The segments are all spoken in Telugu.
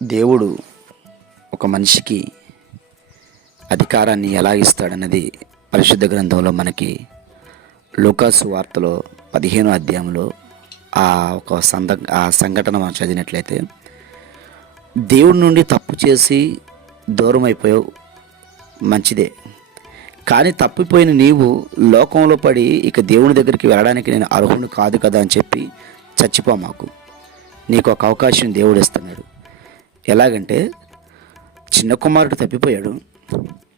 దేవుడు ఒక మనిషికి అధికారాన్ని ఎలా ఇస్తాడన్నది పరిశుద్ధ గ్రంథంలో మనకి లూకాసు వార్తలో 15వ అధ్యాయంలో ఆ సంఘటన మనం చదివినట్లయితే, దేవుడి నుండి తప్పు చేసి దూరం అయిపోయావు, మంచిదే, కానీ తప్పిపోయిన నీవు లోకంలో పడి ఇక దేవుని దగ్గరికి వెళ్ళడానికి నేను అర్హుని కాదు కదా అని చెప్పి చచ్చిపో, మాకు నీకు ఒక అవకాశం దేవుడు ఇస్తున్నాడు. ఎలాగంటే, చిన్న కుమారుడు తప్పిపోయాడు,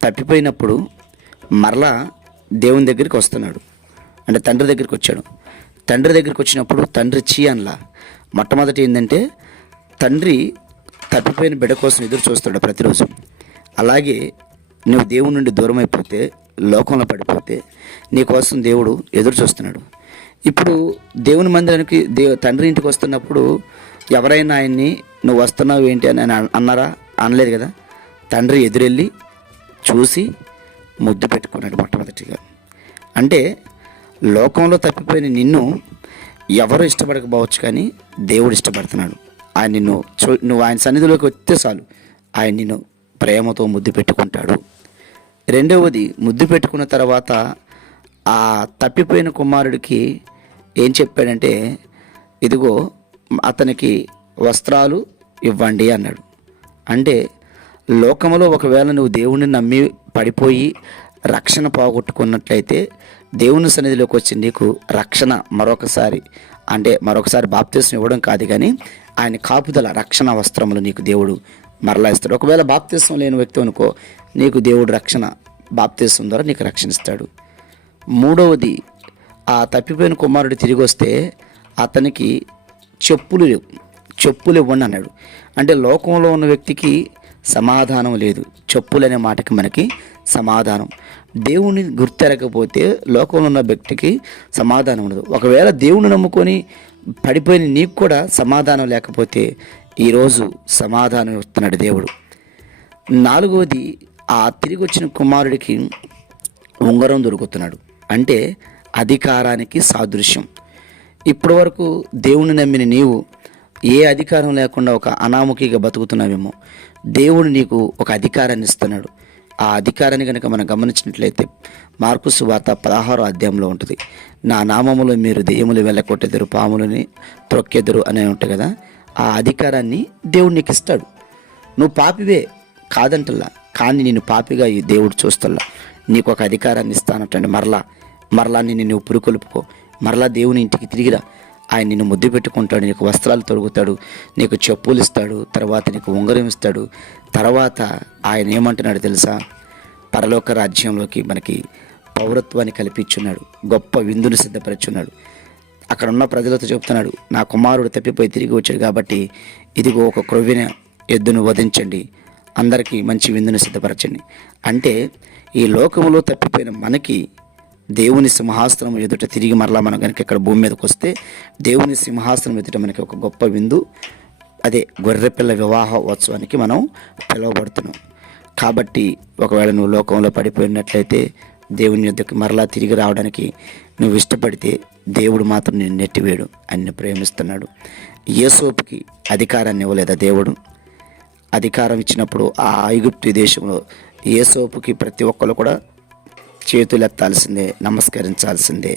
తప్పిపోయినప్పుడు మరలా దేవుని దగ్గరికి వస్తున్నాడు, అంటే తండ్రి దగ్గరికి వచ్చాడు. తండ్రి దగ్గరికి వచ్చినప్పుడు తండ్రి అనలా. మొట్టమొదటి ఏంటంటే, తండ్రి తప్పిపోయిన బిడ్డ కోసం ఎదురు చూస్తాడు ప్రతిరోజు. అలాగే నువ్వు దేవుని నుండి దూరం అయిపోతే, లోకంలో పడిపోతే నీ కోసం దేవుడు ఎదురు చూస్తున్నాడు. ఇప్పుడు దేవుని మందిరానికి తండ్రి ఇంటికి వస్తున్నప్పుడు ఎవరైనా ఆయన్ని నువ్వు వస్తున్నావు ఏంటి అని అన్నారా? అనలేదు కదా. తండ్రి ఎదురెళ్ళి చూసి ముద్దు పెట్టుకున్నాడు మొట్టమొదటిగా. అంటే లోకంలో తప్పిపోయిన నిన్ను ఎవరు ఇష్టపడకపోవచ్చు, కానీ దేవుడు ఇష్టపడుతున్నాడు. ఆయన నువ్వు ఆయన సన్నిధిలోకి వస్తే చాలు, ఆయన నిన్ను ప్రేమతో ముద్దు పెట్టుకుంటాడు. రెండవది, ముద్దు పెట్టుకున్న తర్వాత ఆ తప్పిపోయిన కుమారుడికి ఏం చెప్పాడంటే, ఇదిగో అతనికి వస్త్రాలు ఇవ్వండి అన్నాడు. అంటే లోకంలో ఒకవేళ నువ్వు దేవుణ్ణి నమ్మి పడిపోయి రక్షణ పోగొట్టుకున్నట్లయితే, దేవుని సన్నిధిలోకి వచ్చి నీకు రక్షణ మరొకసారి బాప్తిస్మం ఇవ్వడం కాదు, కానీ ఆయన కాపుదల రక్షణ వస్త్రములు నీకు దేవుడు మరలా ఇస్తాడు. ఒకవేళ బాప్తిస్మం లేని వ్యక్తి అనుకో, నీకు దేవుడు రక్షణ బాప్తిస్మం ద్వారా నీకు రక్షణ ఇస్తాడు. మూడవది, ఆ తప్పిపోయిన కుమారుడు తిరిగి వస్తే అతనికి చెప్పులు ఇవ్వండి అన్నాడు. అంటే లోకంలో ఉన్న వ్యక్తికి సమాధానం లేదు, చెప్పులు అనే మాటకి మనకి సమాధానం. దేవుని గుర్తెరగకపోతే లోకంలో ఉన్న వ్యక్తికి సమాధానం ఉండదు. ఒకవేళ దేవుని నమ్ముకొని పడిపోయిన నీకు కూడా సమాధానం లేకపోతే ఈరోజు సమాధానం ఇస్తున్నాడు దేవుడు. నాలుగవది, ఆ తిరిగి వచ్చిన కుమారుడికి ఉంగరం దొరుకుతున్నాడు. అంటే అధికారానికి సాదృశ్యం. ఇప్పటి వరకు దేవుని నమ్మిన నీవు ఏ అధికారం లేకుండా ఒక అనామకుడిగా బతుకుతున్నావేమో, దేవుడు నీకు ఒక అధికారాన్ని ఇస్తున్నాడు. ఆ అధికారాన్ని కనుక మనం గమనించినట్లయితే మార్కు సువార్త 16వ అధ్యాయంలో ఉంటుంది. నా నామములో మీరు దెయ్యములు వెళ్ళకొట్టెదరు, పాములని త్రొక్కెదరు అనే ఉంటుంది కదా. ఆ అధికారాన్ని దేవుడు నీకు ఇస్తాడు. నువ్వు పాపివే కాదంటల్లా, కానీ నేను పాపిగా ఈ దేవుడు చూస్తల్లా నీకు ఒక అధికారాన్ని ఇస్తానంటండి. మరలా నిన్ను నువ్వు పురుకొలుపుకో, మరలా దేవుని ఇంటికి తిరిగిరా, ఆయన నిన్ను ముద్దు పెట్టుకుంటాడు, నీకు వస్త్రాలు తొడుగుతాడు, నీకు చెప్పులు ఇస్తాడు, తర్వాత నీకు ఉంగరం ఇస్తాడు. తర్వాత ఆయన ఏమంటున్నాడు తెలుసా? పరలోక రాజ్యంలోకి మనకి పౌరత్వాన్ని కల్పించున్నాడు, గొప్ప విందును సిద్ధపరచున్నాడు. అక్కడ ఉన్న ప్రజలతో చెప్తున్నాడు, నా కుమారుడు తప్పిపోయి తిరిగి వచ్చాడు కాబట్టి ఇదిగో ఒక క్రొవ్విన ఎద్దును వధించండి, అందరికీ మంచి విందును సిద్ధపరచండి. అంటే ఈ లోకంలో తప్పిపోయిన మనకి దేవుని సింహాసనం ఎదుట తిరిగి మరలా మనం కనుక ఇక్కడ భూమి మీదకి వస్తే, దేవుని సింహాసనం ఎదుట మనకి ఒక గొప్ప విందు, అదే గొర్రెపిల్ల వివాహ ఉత్సవానికి మనం పిలువబడుతున్నాం. కాబట్టి ఒకవేళ నువ్వు లోకంలో పడిపోయినట్లయితే దేవుని యొద్దకు మరలా తిరిగి రావడానికి నువ్వు ఇష్టపడితే దేవుడు మాత్రం నిన్ను నెట్టివేయడు, అన్ని ప్రేమిస్తున్నాడు. యోసేపుకి అధికారాన్ని ఇవ్వలేదా దేవుడు? అధికారం ఇచ్చినప్పుడు ఆ ఐగుప్తు దేశంలో యోసేపుకి ప్రతి ఒక్కరు కూడా చేతులెత్తాల్సిందే, నమస్కరించాల్సిందే.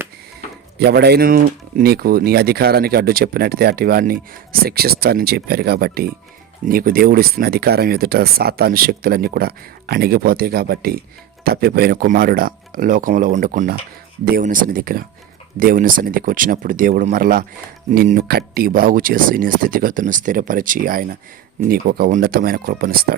ఎవడైనను నీకు నీ అధికారానికి అడ్డు చెప్పినట్టే అటు వాడిని శిక్షిస్తానని చెప్పారు. కాబట్టి నీకు దేవుడు ఇస్తున్న అధికారం ఎదుట సాతాను శక్తులన్నీ కూడా అణిగిపోతాయి. కాబట్టి తప్పిపోయిన కుమారుడా, లోకంలో ఉండకుండా దేవుని సన్నిధికి వచ్చినప్పుడు దేవుడు మరలా నిన్ను కట్టి బాగు చేసి నీ స్థితిగతులను స్థిరపరిచి ఆయన నీకు ఒక ఉన్నతమైన కృపనిస్తాడు.